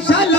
Shall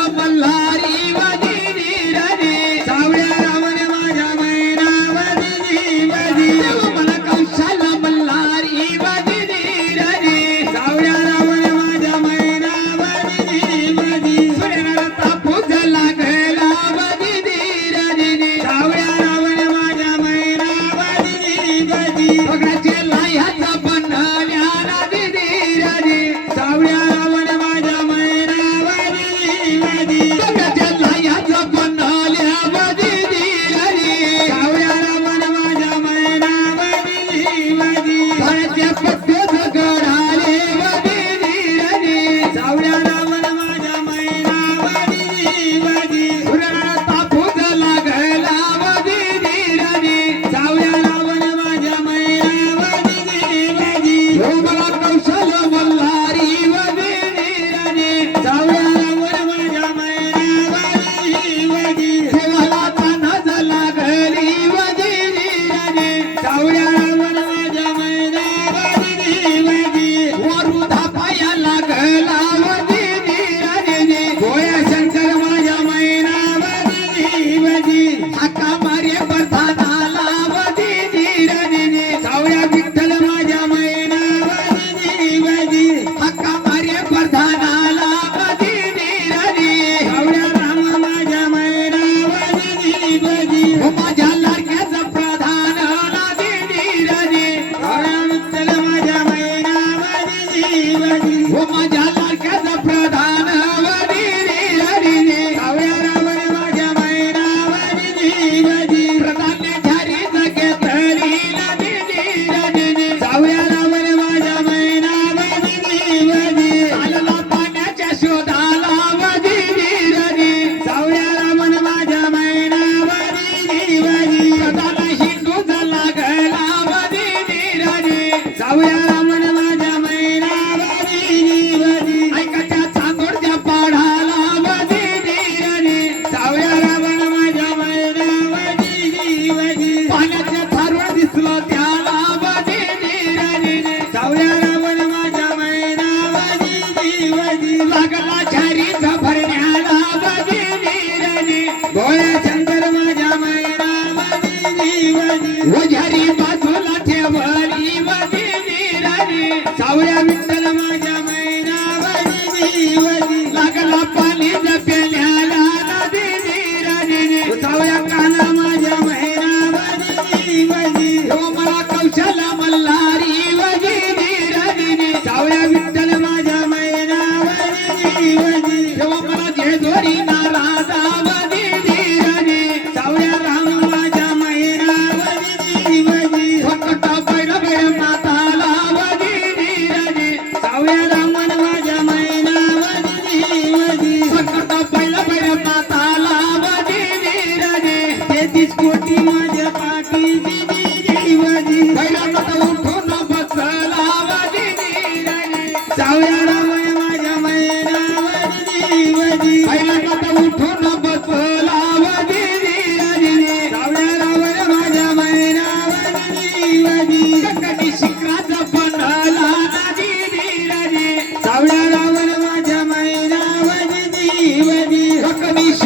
उजारी बाजूला ठेवली वधी विरारी. सावळ्या विठ्ठल माझ्या मैना लागला पाणी जपेल्याला सावळ्या काना माझ्या मैना हो, मला कौशल मल्हारी वधी सावळ्या विठ्ठल माझ्या मैना वधी वधी हो, मला Anthony